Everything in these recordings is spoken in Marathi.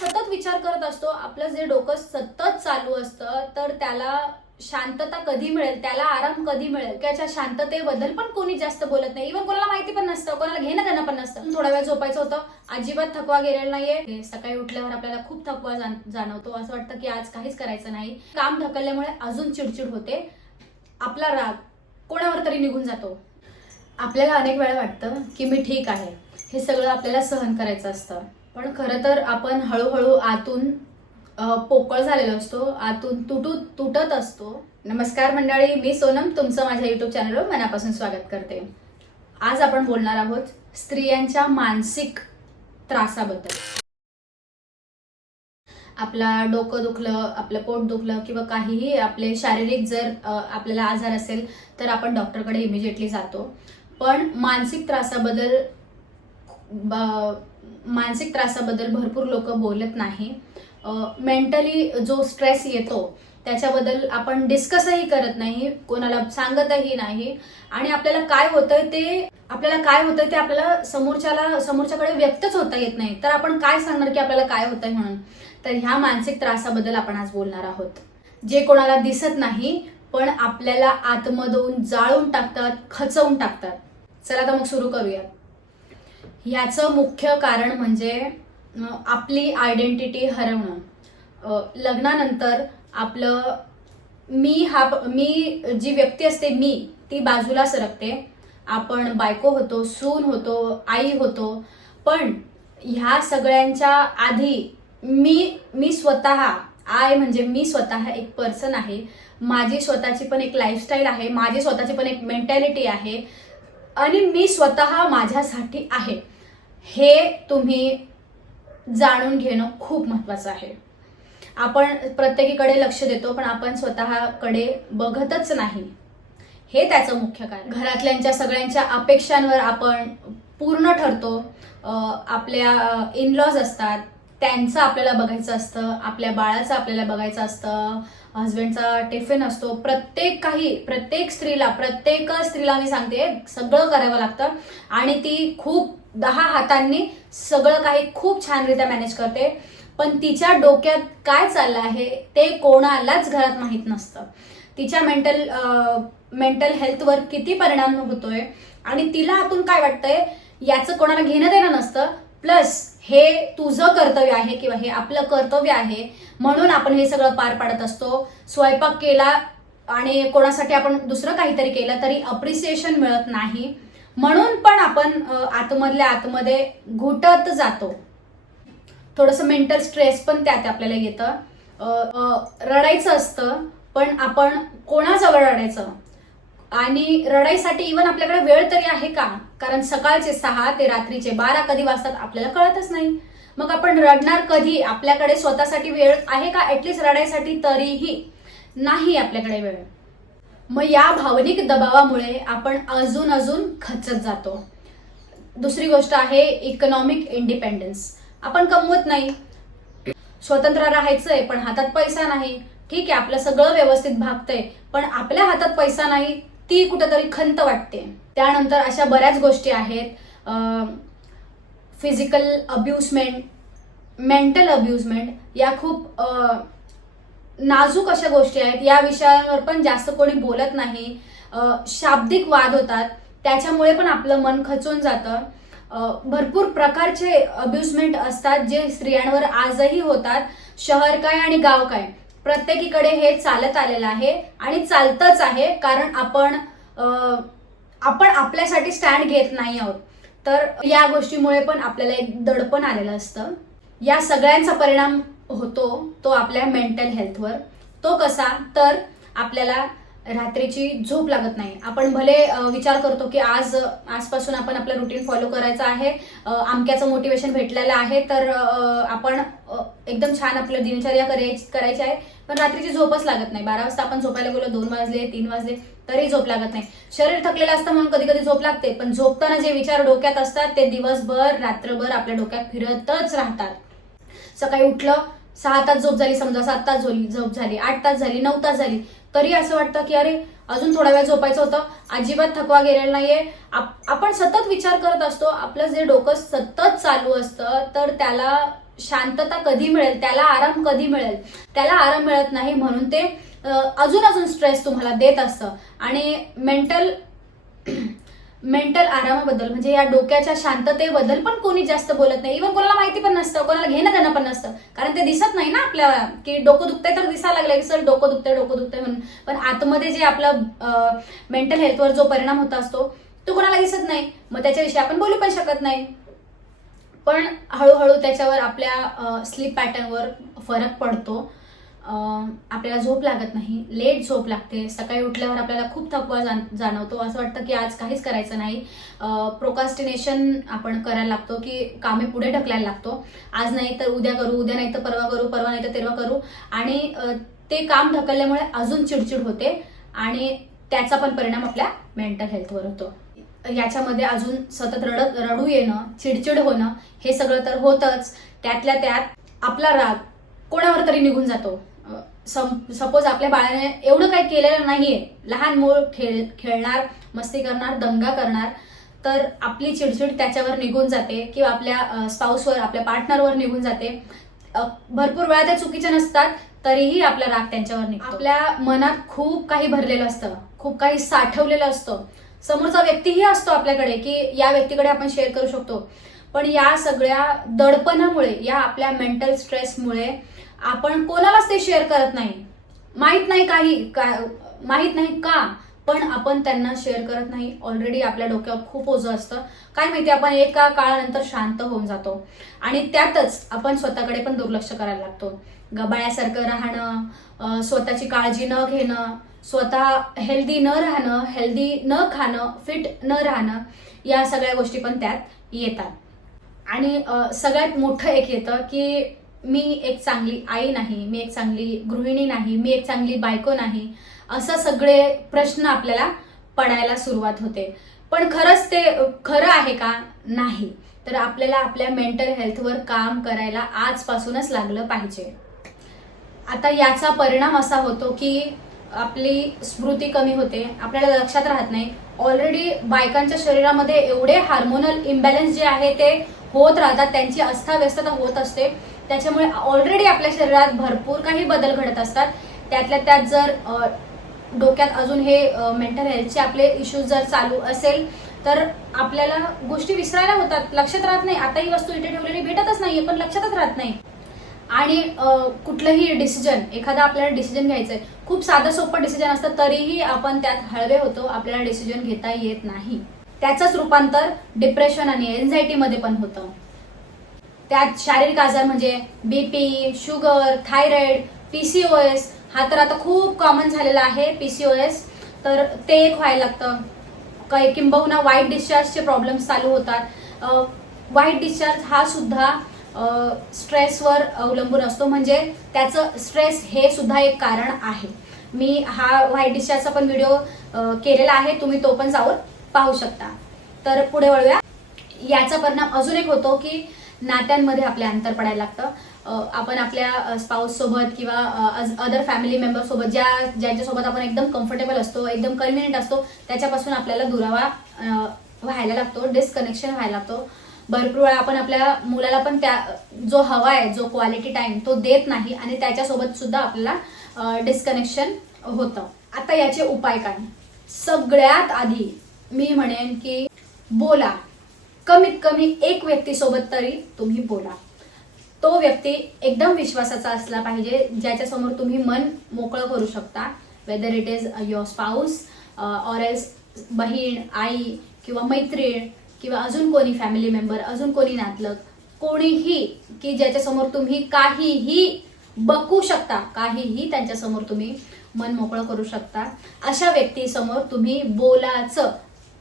सतत विचार करत असतो आपलं जे डोकं सतत चालू असतं तर त्याला शांतता कधी मिळेल त्याला आराम कधी मिळेल त्याच्या शांततेबद्दल पण कोणी जास्त बोलत नाही. इव्हन कोणाला माहिती पण नसतं कोणाला घेणं देणं पण नसतं. थोडा वेळ झोपायचं होतं अजिबात थकवा गेलेला नाहीये. सकाळी उठल्यावर आपल्याला खूप थकवा जाणवतो. असं वाटतं की आज काहीच करायचं नाही. काम ढकलल्यामुळे अजून चिडचिड होते. आपला राग कोणावर तरी निघून जातो. आपल्याला अनेक वेळा वाटतं की मी ठीक आहे. हे सगळं आपल्याला सहन करायचं असतं. पण खरं तर आपण हळूहळू आतून पोकळ झालेलो असतो. आतून तुटू तुटत असतो. नमस्कार मंडळी मी सोनम तुमचं माझ्या युट्यूब चॅनलवर मनापासून स्वागत करते. आज आपण बोलणार आहोत स्त्रियांच्या मानसिक त्रासाबद्दल. आपला डोकं दुखलं आपलं पोट दुखलं किंवा काहीही आपले शारीरिक जर आपल्याला आजार असेल तर आपण डॉक्टरकडे इमिजिएटली जातो. पण मानसिक त्रासाबद्दल मानसिक त्रासाबद्दल भरपूर लोक बोलत नाही. मेंटली जो स्ट्रेस येतो त्याच्याबद्दल आपण डिस्कसही करत नाही कोणाला सांगतही नाही. आणि आपल्याला काय होतंय ते आपल्याला काय होतंय ते आपल्याला समोरच्याला समोरच्याकडे व्यक्तच होता येत नाही. तर आपण काय सांगणार की आपल्याला काय होतंय म्हणून? तर ह्या मानसिक त्रासाबद्दल आपण आज बोलणार आहोत. जे कोणाला दिसत नाही पण आपल्याला आतमधून जाळून टाकतात खचवून टाकतात. चला आता मग सुरू करूयात. ह्याचं मुख्य कारण म्हणजे आपली आयडेंटिटी हरवणं. लग्नानंतर आपलं मी हा मी जी व्यक्ती असते मी ती बाजूला सरकते. आपण बायको होतो सून होतो आई होतो. पण ह्या सगळ्यांच्या आधी मी मी स्वतः आय म्हणजे मी स्वतः एक पर्सन आहे. माझी स्वतःची पण एक लाईफस्टाईल आहे. माझी स्वतःची पण एक मेंटॅलिटी आहे. आणि मी स्वतः माझ्यासाठी आहे. हे तुम्ही जाणून घेणं खूप महत्वाचं आहे. आपण प्रत्येकीकडे लक्ष देतो पण आपण स्वतःकडे बघतच नाही. हे त्याचं मुख्य कारण. घरातल्यांच्या सगळ्यांच्या अपेक्षांवर आपण पूर्ण ठरतो. आपल्या इनलॉज असतात त्यांचं आपल्याला बघायचं असतं आपल्या बाळाचं आपल्याला बघायचं असतं हस्बंडचा टिफिन असतो प्रत्येक काही प्रत्येक स्त्रीला प्रत्येक स्त्रीला मी सांगते सगळं करावं लागतं. आणि ती खूप दहा हातांनी सगळं काही खूप छानरित्या मॅनेज करते. पण तिच्या डोक्यात काय चाललं आहे ते कोणालाच घरात माहीत नसतं. तिच्या मेंटल मेंटल हेल्थवर किती परिणाम होतोय आणि तिला आतून काय वाटतंय याचं कोणाला घेणं देणं नसतं. प्लस हे तुझं कर्तव्य आहे किंवा हे आपलं कर्तव्य आहे म्हणून आपण हे सगळं पार पाडत असतो. स्वयंपाक केला आणि कोणासाठी आपण दुसरं काहीतरी केलं तरी अप्रिसिएशन मिळत नाही. म्हणून पण आपण आतमधल्या आतमध्ये घुटत जातो. थोडंसं मेंटल स्ट्रेस पण त्यात आपल्याला येतं. रडायचं असतं पण आपण कोणाजवळ रडायचं? आणि रडाईसाठी इवन आपल्याकडे वेळ तरी आहे का? कारण सकाळचे सहा ते रात्रीचे बारा कधी वाजतात आपल्याला कळतच नाही. मग आपण रडणार कधी? आपल्याकडे स्वतःसाठी वेळ आहे का? ऍटलीस्ट रडायसाठी तरीही नाही आपल्याकडे वेळ. मग या भावनिक दबावामुळे आपण अजून अजून खचत जातो. दुसरी गोष्ट आहे इकॉनॉमिक इंडिपेंडन्स आपण कमवत नाही. स्वतंत्र राहायचंय पण हातात पैसा नाही. ठीक आहे आपलं सगळं व्यवस्थित भागतंय पण आपल्या हातात पैसा नाही ती कुठेतरी खंत वाटते. त्यानंतर अशा बऱ्याच गोष्टी आहेत. फिजिकल अब्युजमेंट मेंटल अब्युजमेंट या खूप नाजूक अशा गोष्टी आहेत. या विषयांवर पण जास्त कोणी बोलत नाही. शाब्दिक वाद होतात. त्याच्यामुळे पण आपलं मन खचून जातं. भरपूर प्रकारचे अब्युजमेंट असतात जे स्त्रियांवर आजही होतात. शहर काय आणि गाव काय. प्रत्येकीकडे हे चालत आलेलं आहे आणि चालतच आहे कारण आपण आपण आपल्यासाठी स्टँड घेत नाही आहोत. तर या गोष्टीमुळे पण आपल्याला एक दडपण आलेलं असतं. या सगळ्यांचा परिणाम होतो तो आपल्या मेंटल हेल्थवर तो कसा? तर आपल्याला रात्रीची झोप लागत नाही. आपण भले विचार करतो की आज आजपासून आपण आपलं रुटीन फॉलो करायचं आहे आमक्याचं अमक्याचं मोटिवेशन भेटलेलं आहे तर आपण एकदम छान आपलं दिनचर्या करायची करायची आहे. पण रात्रीची झोपच लागत नाही. बारा वाजता आपण झोपायला गेलो दोन वाजले तीन वाजले तरी झोप लागत नाही. शरीर थकलेलं असतं म्हणून कधी कधी झोप लागते पण झोपताना जे विचार डोक्यात असतात ते दिवसभर रात्रभर आपल्या डोक्यात फिरतच राहतात. सकाळी उठलं सहा तास झोप झाली समजा सात तास झोली झोप झाली आठ तास झाली नऊ तास झाली तरी असं वाटतं की अरे अजून थोडा वेळ झोपायचं होतं. अजिबात थकवा गेलेला नाहीये. आप- आपण सतत विचार करत असतो. आपलं जे डोकं सतत चालू असतं तर त्याला शांतता कधी मिळेल? त्याला आराम कधी मिळेल? त्याला आराम मिळत नाही म्हणून ते अजून अजून स्ट्रेस तुम्हाला देत असतं. आणि मेंटल मेंटल आरामाबद्दल म्हणजे या डोक्याच्या शांततेबद्दल पण कोणी जास्त बोलत नाही. इव्हन कोणाला माहिती पण नसतं कोणाला घेणं देणं पण नसतं. कारण ते दिसत नाही ना आपल्याला की डोकं दुखतंय तर दिसायला लागलं की सर डोकं दुखतंय डोकं दुखतंय म्हणून. पण आतमध्ये जे आपलं मेंटल हेल्थवर जो परिणाम होत असतो तो कोणाला दिसत नाही. मग त्याच्याविषयी आपण बोलू पण शकत नाही. पण हळूहळू त्याच्यावर आपल्या स्लीप पॅटर्नवर फरक पडतो. आपल्याला झोप लागत नाही लेट झोप लागते. सकाळी उठल्यावर आपल्याला खूप थकवा जाण जाणवतो. असं वाटतं की आज काहीच करायचं नाही. प्रोकास्टिनेशन आपण करायला लागतो की कामे पुढे ढकलायला लागतो. आज नाही तर उद्या करू उद्या नाही तर परवा करू परवा नाही तर तेव्हा करू. आणि ते काम ढकलल्यामुळे अजून चिडचिड होते आणि त्याचा पण परिणाम आपल्या मेंटल हेल्थवर होतो. याच्यामध्ये अजून सतत रडत रडू येणं चिडचिड होणं हे सगळं तर होतच. त्यातल्या त्यात आपला राग कोणावर तरी निघून जातो. सपोज आपल्या बाळाने एवढं काही केलेलं नाहीये. लहान मूळ खेळ खेळणार मस्ती करणार दंगा करणार तर आपली चिडचिड त्याच्यावर निघून जाते किंवा आपल्या स्पाऊसवर आपल्या पार्टनरवर निघून जाते. भरपूर वेळा त्या चुकीच्या नसतात तरीही आपला राग त्यांच्यावर निघतो. आपल्या मनात खूप काही भरलेलं असतं. खूप काही साठवलेलं असतं. समोरचा व्यक्तीही असतो आपल्याकडे की या व्यक्तीकडे आपण शेअर करू शकतो. पण या सगळ्या दडपणामुळे या आपल्या मेंटल स्ट्रेसमुळे आपण कोणालाच ते शेअर करत नाही. माहीत नाही काही का माहीत नाही का पण आपण त्यांना शेअर करत नाही. ऑलरेडी आपल्या डोक्यावर खूप ओझं असतं. काय माहिती आपण एका काळानंतर शांत होऊन जातो. आणि त्यातच आपण स्वतःकडे पण दुर्लक्ष करायला लागतो. गबाळ्यासारखं राहणं स्वतःची काळजी न घेणं स्वतः हेल्दी न राहणं हेल्दी न खाणं फिट न राहणं या सगळ्या गोष्टी पण त्यात येतात. आणि सगळ्यात मोठं एक येतं की मी एक चांगली आई नाही मी एक चांगली गृहिणी नाही मी एक चांगली बायको नाही असं सगळे प्रश्न आपल्याला पडायला सुरुवात होते. पण खरंच ते खरं आहे का? नाही. तर आपल्याला आपल्या मेंटल हेल्थवर काम करायला आजपासूनच लागलं पाहिजे. आता याचा परिणाम असा होतो की आपली स्मृती कमी होते. आपल्याला लक्षात राहत नाही. ऑलरेडी बायकांच्या शरीरामध्ये एवढे हार्मोनल इम्बॅलन्स जे आहे ते होत राहतात. त्यांची अस्ताव्यस्तता होत असते. त्याच्यामुळे ऑलरेडी आपल्या शरीरात भरपूर काही बदल घडत असतात. त्यातल्या त्यात जर डोक्यात अजून हे मेंटल हेल्थचे आपले इश्यूज जर चालू असेल तर आपल्याला गोष्टी विसरायला होतात. लक्षात राहत नाही. आता ही वस्तू इथे ठेवलेली भेटतच नाहीये पण लक्षातच राहत नाही. आणि कुठलंही डिसिजन एखादा आपल्याला डिसिजन घ्यायचं आहे खूप साधं सोपं डिसिजन असतं तरीही आपण त्यात हळवे होतो. आपल्याला डिसिजन घेता येत नाही. त्याचंच रूपांतर डिप्रेशन आणि एन्झायटीमध्ये पण होतं. त्यात शारीरिक आजार म्हणजे बीपी शुगर थायरॉइड पीसीओएस हा तर आता खूप कॉमन झालेला आहे पीसीओएस तर ते एक व्हायला लागतं. काही किंबहुना वाईट डिस्चार्जचे प्रॉब्लेम्स चालू होतात. वाईट डिस्चार्ज हा सुद्धा स्ट्रेसवर अवलंबून असतो. म्हणजे त्याचं स्ट्रेस हे सुद्धा एक कारण आहे. मी हा व्हाईट डिस्चार्जचा पण व्हिडिओ केलेला आहे. तुम्ही तो पण जाऊन पाहू शकता. तर पुढे वळूया. याचा परिणाम अजून एक होतो की नात्यांमध्ये आपले अंतर पडायला लागतं. आपण आपल्या स्पाऊस सोबत किंवा अदर फॅमिली मेंबर सोबत ज्या ज्यांच्यासोबत आपण एकदम कम्फर्टेबल असतो एकदम कन्व्हिनियंट असतो त्याच्यापासून आपल्याला दुरावा व्हायला लागतो डिस्कनेक्शन व्हायला लागतो. भरपूर वेळा आपण आपल्या मुलाला पण त्या जो हवा आहे जो क्वालिटी टाइम तो देत नाही आणि त्याच्यासोबत सुद्धा आपल्याला डिस्कनेक्शन होतं. आता याचे उपाय काय? सगळ्यात आधी मी म्हणेन की बोला. कमीत कमी एक व्यक्तीसोबत तरी तुम्ही बोला. तो व्यक्ती एकदम विश्वासाचा असला पाहिजे ज्याच्यासमोर तुम्ही मन मोकळं करू शकता. Whether it is your spouse or else बहीण आई किंवा मैत्रीण किंवा अजून कोणी फॅमिली मेंबर अजून कोणी नातलग कोणीही की ज्याच्यासमोर तुम्ही काहीही बकू शकता काहीही त्यांच्यासमोर तुम्ही मन मोकळं करू शकता अशा व्यक्तीसमोर तुम्ही बोलाचं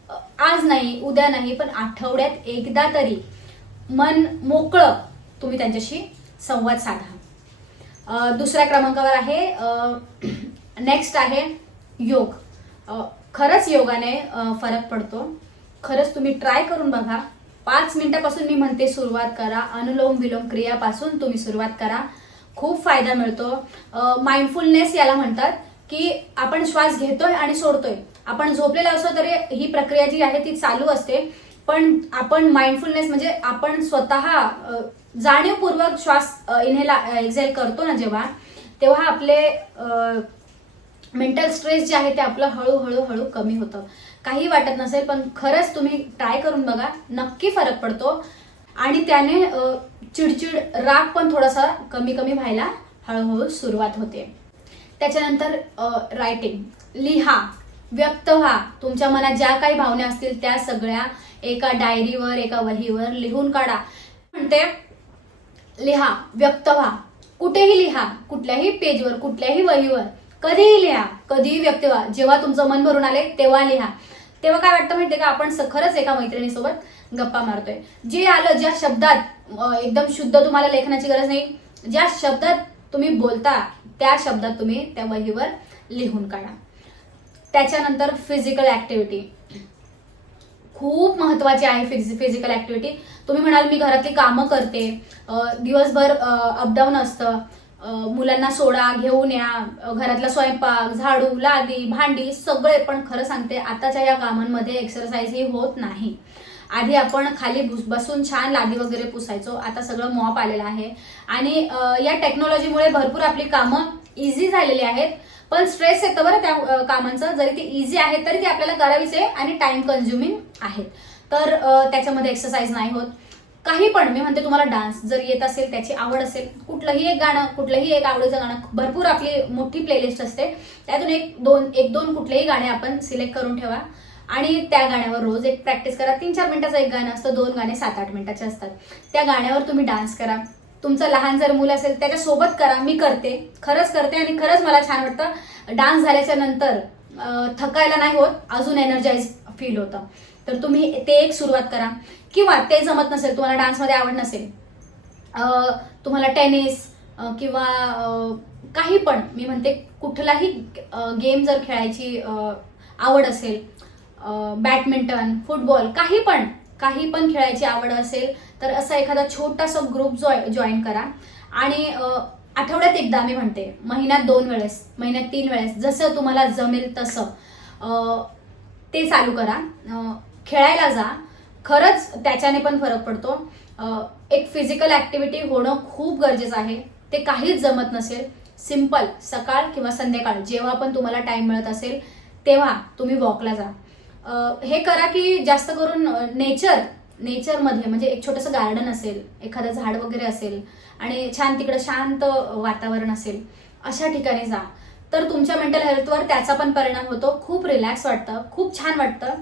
आज नाही उद्या नाही पण आठवड्यात एकदा तरी मन मोकळं तुम्ही त्यांच्याशी संवाद साधा. दुसऱ्या क्रमांकावर आहे नेक्स्ट आहे योग. खरंच योगाने फरक पडतो. खरंच तुम्ही ट्राय करून बघा. पाच मिनिटापासून मी म्हणते सुरुवात करा. अनुलोम विलोम क्रियापासून तुम्ही सुरुवात करा. खूप फायदा मिळतो. माइंडफुलनेस याला म्हणतात की आपण श्वास घेतोय आणि सोडतोय. आपण झोपलेला असो तरी ही प्रक्रिया जी आहे ती चालू असते. पण आपण माइंडफुलनेस म्हणजे आपण स्वतः जाणीवपूर्वक श्वास इन्हेल एक्झेल करतो ना जेव्हा तेव्हा आपले मेंटल स्ट्रेस जे आहे ते आपलं हळूहळू हळू कमी होतं. काही वाटत नसेल पण खरंच तुम्ही ट्राय करून बघा नक्की फरक पडतो. आणि त्याने चिडचिड राग पण थोडासा कमी कमी व्हायला हळूहळू सुरुवात होते. त्याच्यानंतर रायटिंग लिहा. व्यक्त व्हा. तुमच्या मनात ज्या काही भावना असतील त्या सगळ्या एका डायरीवर एका वहीवर लिहून काढा. म्हणते लिहा व्यक्त व्हा. कुठेही लिहा कुठल्याही पेजवर कुठल्याही वहीवर कधीही लिहा कधीही व्यक्त व्हा. जेव्हा तुमचं मन भरून आले तेव्हा लिहा. तेव्हा काय वाटतं माहितीये का? आपण खरंच एका मैत्रिणीसोबत गप्पा मारतोय. जे आलं ज्या शब्दात एकदम शुद्ध तुम्हाला लेखनाची गरज नाही ज्या शब्दात तुम्ही बोलता त्या शब्दात तुम्ही त्या वहीवर लिहून काढा. त्याच्यानंतर फिजिकल ऍक्टिव्हिटी खूप महत्वाची आहे फिजिकल ऍक्टिव्हिटी तुम्ही म्हणाल मी घरातली कामं करते. दिवसभर अपडाऊन असतं. मुलांना सोडा घेऊन या घरातला स्वयंपाक झाडू लादी भांडी सगळे पण खरं सांगते आताच्या या कामांमध्ये एक्सरसाइज ही होत नाही. आधी आपण खाली बस- बसून छान लादी वगैरे पुसायचो. आता सगळं मॉप आलेलं आहे. आणि या टेक्नॉलॉजीमुळे भरपूर आपली कामं इझी झालेली आहेत. पण स्ट्रेस येतं बरं त्या कामांचं. जरी ती इझी आहे तरी ती आपल्याला करावीच आहे आणि टाइम कन्झ्युमिंग आहेत. तर त्याच्यामध्ये एक्सरसाइज नाही होत. काही पण मी म्हणते तुम्हाला डान्स जर येत असेल त्याची आवड असेल कुठलंही एक गाणं कुठलंही एक आवडीचं गाणं भरपूर आपली मोठी प्लेलिस्ट असते. त्यातून एक दोन एक दोन कुठलेही गाणे आपण सिलेक्ट करून ठेवा. आणि त्या गाण्यावर रोज एक प्रॅक्टिस करा. तीन चार मिनिटाचं एक गाणं असतं. दोन गाणे सात आठ मिनिटाचे असतात. त्या गाण्यावर तुम्ही डान्स करा. तुमचं लहान जर मुलं असेल त्याच्यासोबत करा मी करते. खरंच करते आणि खरंच मला छान वाटतं. डान्स झाल्याच्यानंतर थकायला नाही होत अजून एनर्जाइज फील होतं. तर तुम्ही ते एक सुरुवात करा. किंवा ते जमत नसेल तुम्हाला डान्समध्ये आवड नसेल तुम्हाला टेनिस किंवा काही पण मी म्हणते कुठलाही गेम जर खेळायची आवड असेल बॅडमिंटन फुटबॉल काही पण काही पण खेळायची आवड असेल तर असा एखादा छोटासा ग्रुप जॉय जॉईन करा. आणि आठवड्यात एकदा मी म्हणते महिन्यात दोन वेळेस महिन्यात तीन वेळेस जसं तुम्हाला जमेल तसं. ते चालू करा. खेळायला जा. खरंच त्याच्याने पण फरक पडतो. एक फिजिकल ऍक्टिव्हिटी होणं खूप गरजेचं आहे. ते काहीच जमत नसेल. सिंपल सकाळ किंवा संध्याकाळ जेव्हा पण तुम्हाला टाइम मिळत असेल तेव्हा तुम्ही वॉकला जा. हे करा की जास्त करून नेचर नेचरमध्ये म्हणजे एक छोटंसं गार्डन असेल एखादं झाड वगैरे असेल आणि छान तिकडं शांत वातावरण असेल अशा ठिकाणी जा. तर तुमच्या मेंटल हेल्थवर त्याचा पण परिणाम होतो. खूप रिलॅक्स वाटतं खूप छान वाटतं.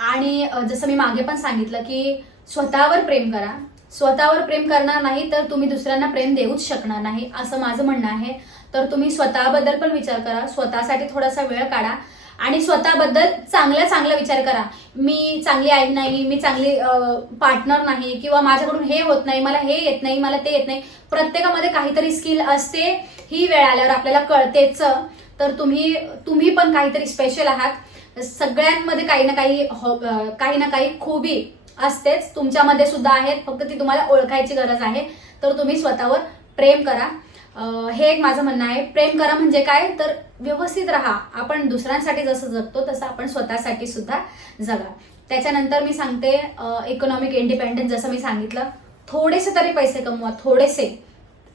आणि जसं मी मागे पण सांगितलं की स्वतःवर प्रेम करा. स्वतःवर प्रेम करणार नाही तर तुम्ही दुसऱ्यांना प्रेम देऊच शकणार नाही असं माझं म्हणणं आहे. तर तुम्ही स्वतःबद्दल पण विचार करा. स्वतःसाठी थोडासा वेळ काढा. आणि स्वतःबद्दल चांगला चांगला विचार करा. मी चांगली आई नाही मी चांगली पार्टनर नाही किंवा माझ्याकडून हे होत नाही मला हे येत नाही मला ते येत नाही. प्रत्येकामध्ये काहीतरी स्किल असते ही वेळ आल्यावर आपल्याला कळतेच. तर तुम्ही तुम्ही पण काहीतरी स्पेशल आहात. सगळ्यांमध्ये काही ना काही हो- काही ना काही खूबी असतेच. तुमच्यामध्ये सुद्धा आहेत फक्त ती तुम्हाला ओळखायची गरज आहे. तर तुम्ही स्वतःवर प्रेम करा. हे एक माझं म्हणणं आहे. प्रेम करा म्हणजे काय? तर व्यवस्थित राहा. आपण दुसऱ्यांसाठी जसं जगतो तसं आपण स्वतःसाठी सुद्धा जगा. त्याच्यानंतर मी सांगते इकॉनॉमिक इंडिपेंडन्स जसं मी सांगितलं थोडेसे तरी पैसे कमवा थोडेसे.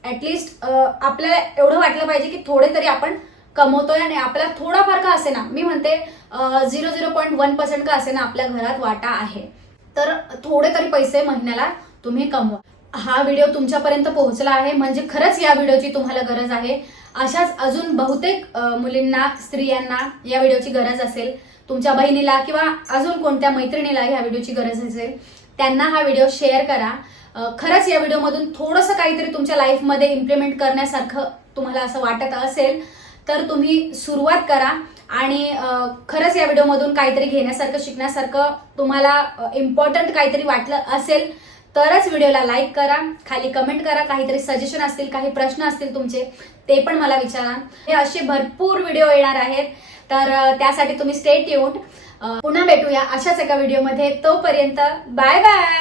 ऍटलिस्ट आपल्याला एवढं वाटलं पाहिजे की थोडे तरी आपण कमवतोय आणि आपल्याला थोडाफार का असे ना मी म्हणते zero zero point one percent का असे ना आपल्या घरात वाटा आहे. तर थोडे तरी पैसे महिन्याला तुम्ही कमवा. हा व्हिडिओ तुमच्यापर्यंत पोहोचला आहे. म्हणजे खरंच या व्हिडिओची तुम्हाला गरज आहे. अशाच अजून बहुतेक मुलींना स्त्रियांना या व्हिडिओची गरज असेल. तुमच्या बहिणीला किंवा अजून कोणत्या मैत्रिणीला ह्या व्हिडिओची गरज असेल त्यांना हा व्हिडिओ शेअर करा. खरंच या व्हिडिओमधून थोडंसं काहीतरी तुमच्या लाईफमध्ये इम्प्लिमेंट करण्यासारखं तुम्हाला असं वाटत असेल तर तुम्ही सुरुवात करा. आणि खरंच या व्हिडिओमधून काहीतरी घेण्यासारखं शिकण्यासारखं तुम्हाला इम्पॉर्टंट काहीतरी वाटलं असेल तरच व्हिडिओला लाईक करा. खाली कमेंट करा. काहीतरी सजेशन असतील काही प्रश्न असतील तुमचे ते पण मला विचारा. हे असे भरपूर व्हिडिओ येणार आहेत. तर त्यासाठी तुम्ही स्टेट येऊन पुन्हा भेटूया अशाच एका व्हिडिओमध्ये तोपर्यंत बाय बाय